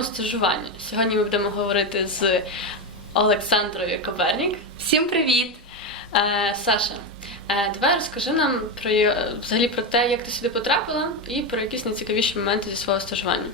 тему стажування. Сьогодні ми будемо говорити з Олександрою Копернік. Всім привіт! Е, Саша, е, давай розкажи нам про е, взагалі про те, як ти сюди потрапила, і про якісь найцікавіші моменти зі свого стажування.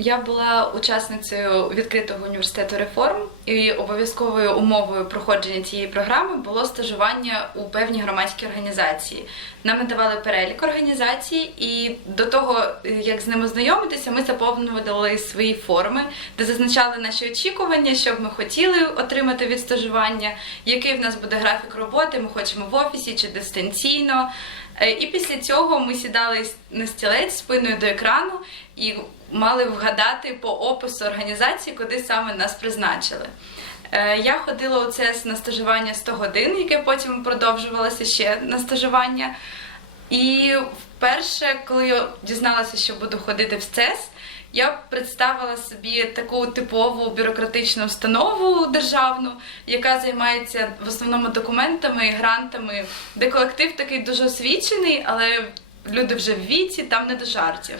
Я була учасницею відкритого університету реформ, і обов'язковою умовою проходження цієї програми було стажування у певній громадській організації. Нам надавали перелік організацій, і до того, як з ними знайомитися, ми заповнювали свої форми, де зазначали наші очікування, що б ми хотіли отримати від стажування, який в нас буде графік роботи, ми хочемо в офісі чи дистанційно. Е, І після цього ми сідали на стілець спиною до екрану і мали вгадати по опису організації, куди саме нас призначили. Е, Я ходила у ЦЕС на стажування 100 годин, яке потім продовжувалося ще на стажування. І вперше, коли я дізналася, що буду ходити в ЦЕС, я представила собі таку типову бюрократичну установу державну, яка займається в основному документами і грантами, де колектив такий дуже освічений, але люди вже в віці, там не до жартів.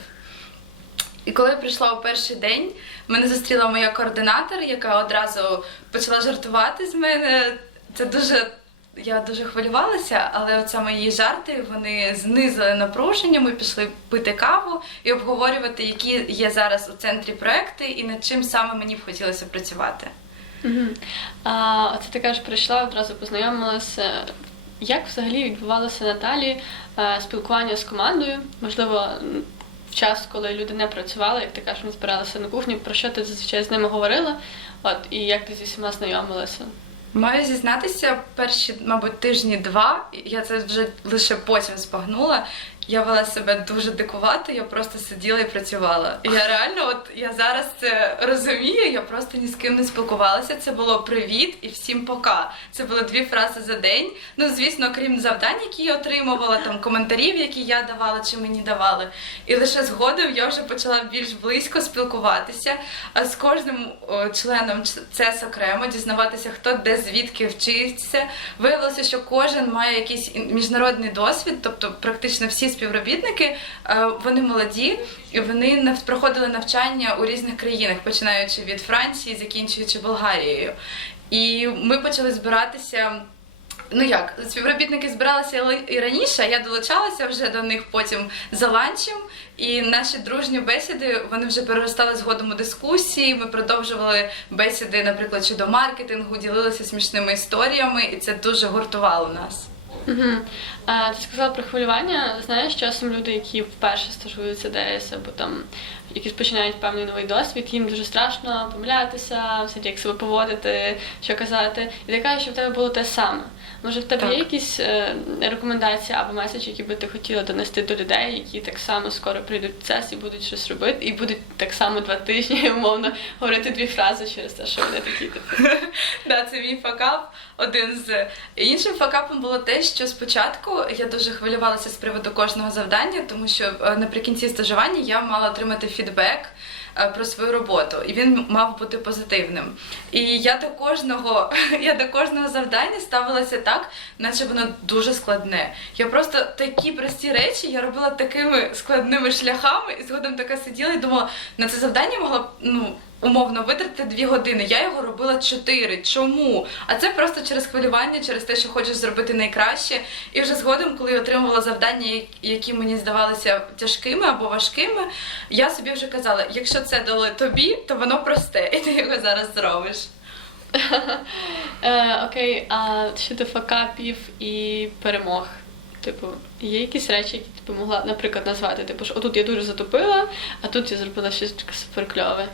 І коли я прийшла у перший день, мене зустріла моя координатор, яка одразу почала жартувати з мене. Це дуже. Я дуже хвилювалася, але от її жарти вони знизили напруження. Ми пішли пити каву і обговорювати, які є зараз у центрі проекти і над чим саме мені б хотілося працювати. Угу. А оце ти кажеш, прийшла, одразу познайомилася. Як взагалі відбувалося Наталі е, спілкування з командою? Можливо, в час, коли люди не працювали, як ти кажеш, ми збиралися на кухні, про що ти зазвичай з ними говорила? От, і як ти зі всіма знайомилася? Маю зізнатися, перші, мабуть, тижні два, я це вже лише потім збагнула. Я вела себе дуже дикувато, я просто сиділа і працювала. Я реально, от я зараз це розумію, я просто ні з ким не спілкувалася. Це було привіт і всім пока. Це було дві фрази за день. Ну, звісно, крім завдань, які я отримувала, там коментарів, які я давала чи мені давали. І лише згодом я вже почала більш близько спілкуватися. А з кожним о, членом ЦЕС окремо дізнаватися, хто де звідки вчиться. Виявилося, що кожен має якийсь міжнародний досвід, тобто практично всі співробітники е, вони молоді і вони проходили навчання у різних країнах, починаючи від Франції, закінчуючи Болгарією. І ми почали збиратися. Ну як, співробітники збиралися і раніше, я долучалася вже до них потім за ланчем. І наші дружні бесіди вони вже переростали згодом у дискусії. Ми продовжували бесіди, наприклад, щодо маркетингу, ділилися смішними історіями, і це дуже гуртувало нас. Угу. А, ти сказала про хвилювання. Знаєш, часом люди, які вперше стажуються десь або там які починають певний новий досвід, їм дуже страшно помилятися, все як себе поводити, що казати. І ти кажеш, що в тебе було те саме. Може, в тебе Так. є якісь е, рекомендації або меседжі, які би ти хотіла донести до людей, які так само скоро прийдуть в ЦЕС і будуть щось робити, і будуть так само два тижні, умовно, говорити дві фрази через те, що вони такі типу. Да, це мій факап. Один з іншим факапом було те, що спочатку я дуже хвилювалася з приводу кожного завдання, тому що е, наприкінці стажування я мала отримати фідбек. е, Про свою роботу, і він мав бути позитивним. І я до кожного, я до кожного завдання ставилася так, наче воно дуже складне. Я просто такі прості речі я робила такими складними шляхами, і згодом така сиділа і думала, на це завдання могла б ну умовно витратити дві години. Я його робила чотири. Чому? А це просто через хвилювання, через те, що хочеш зробити найкраще. І вже згодом, коли я отримувала завдання, які мені здавалися тяжкими або важкими, я собі вже казала: якщо це дали тобі, то воно просте, і ти його зараз зробиш. Е, окей, а щодо факапів і перемог. Типу, є якісь речі, які ти могла, наприклад, назвати? Типу, що отут я дуже затопила, а тут я зробила щось суперкльове.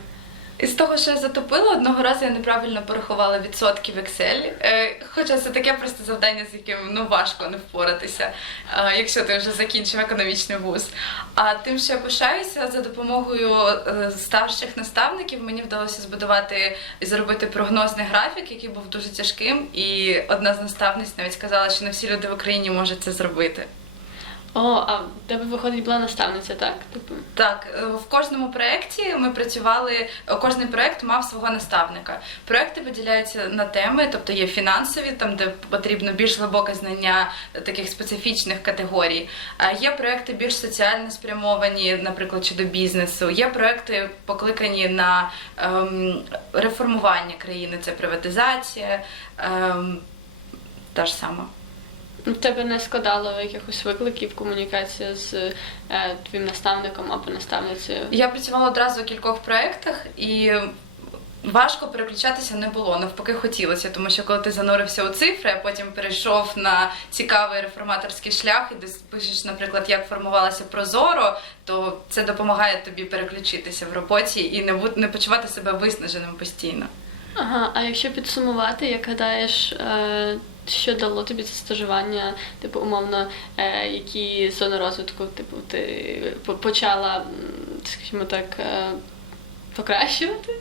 Із того, що я затопила, одного разу я неправильно порахувала відсотки в Excel. Е, хоча це таке просто завдання, з яким ну важко не впоратися, е, якщо ти вже закінчив економічний вуз. А тим, що я пишаюся за допомогою е, старших наставників, мені вдалося збудувати і зробити прогнозний графік, який був дуже тяжким. І одна з наставниць навіть сказала, що не всі люди в Україні можуть це зробити. О, а в тебе виходить була наставниця, так? Типу. Так, е, в кожному проєкті ми працювали, е, кожний проєкт мав свого наставника. Проєкти поділяються на теми, тобто є фінансові, там де потрібно більш глибоке знання таких специфічних категорій. А є проєкти більш соціально спрямовані, наприклад, щодо бізнесу. Є проєкти покликані на ем, реформування країни, це приватизація. Ем, та ж сама. В тебе не складало якихось викликів комунікація з е, твоїм наставником або наставницею? Я працювала одразу у кількох проєктах і. Важко переключатися не було, навпаки, хотілося, тому що коли ти занурився у цифри, а потім перейшов на цікавий реформаторський шлях, і десь пишеш, наприклад, як формувалася Прозоро, то це допомагає тобі переключитися в роботі і не бу- не почувати себе виснаженим постійно. Ага, а якщо підсумувати, як гадаєш, е, що дало тобі це стажування, типу, умовно, е, які зони розвитку, типу, ти почала, скажімо так, е, покращувати?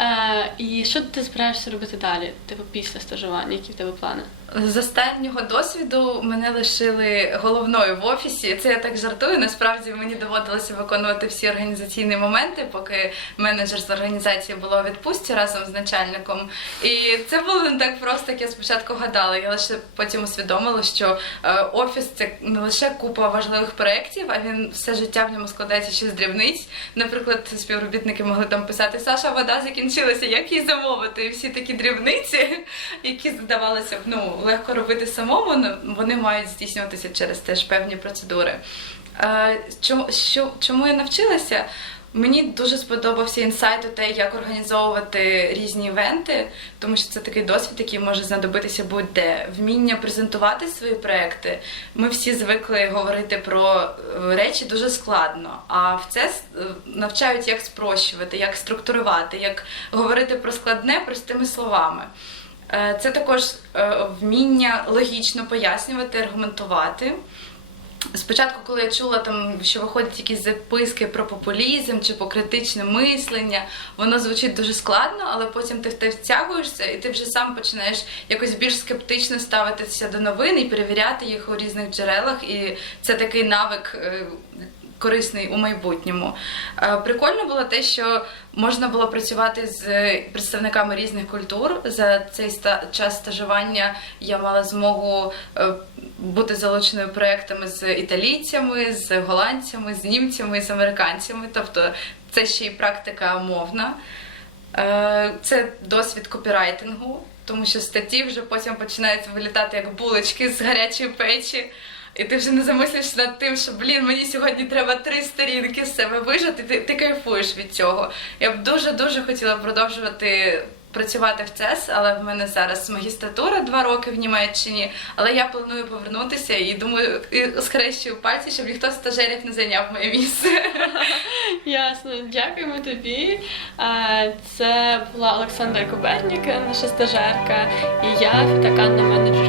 Е, і що ти збираєшся робити далі, типу, після стажування, які в тебе плани? З останнього досвіду мене лишили головною в офісі. Це я так жартую. Насправді мені доводилося виконувати всі організаційні моменти, поки менеджер з організації була відпустці разом з начальником. І це було не так просто, як я спочатку гадала. Я лише потім усвідомила, що е, офіс це не лише купа важливих проєктів, а він все життя в ньому складається ще з дрібниць. Наприклад, співробітники могли там писати Саша, вода закінчилася, як її замовити? І всі такі дрібниці, які здавалося б, ну легко робити самому, ну, вони мають здійснюватися через теж певні процедури. Чому я навчилася? Мені дуже сподобався інсайт у те, як організовувати різні івенти, тому що це такий досвід, який може знадобитися будь-де. Вміння презентувати свої проекти. Ми всі звикли говорити про е, речі дуже складно. А в це е, навчають, як спрощувати, як структурувати, як говорити про складне простими словами. Е, Це також е, вміння логічно пояснювати, аргументувати. Спочатку, коли я чула там, що виходять якісь записки про популізм чи про критичне мислення, воно звучить дуже складно, але потім ти в те втягуєшся, і ти вже сам починаєш якось більш скептично ставитися до новин і перевіряти їх у різних джерелах. І це такий навик. Е, Корисний у майбутньому. Е, Прикольно було те, що можна було працювати з представниками різних культур. За цей час стажування я мала змогу е, бути залученою проектами з італійцями, з голландцями, з німцями, з американцями. Тобто це ще й практика мовна. Е, Це досвід копірайтингу, тому що статті вже потім починають вилітати як булочки з гарячої печі. І ти вже не замислишся над тим, що блін, мені сьогодні треба три сторінки з себе вижати. Ти, ти кайфуєш від цього. Я б дуже дуже хотіла продовжувати працювати в ЦЕС, але в мене зараз магістратура два роки в Німеччині. Але я планую повернутися і думаю, і схрещую пальці, щоб ніхто з стажерів не зайняв моє місце. Ясно, дякуємо тобі. Це була Олександра Кубернік, наша стажерка, і я фітаканна комунікацій.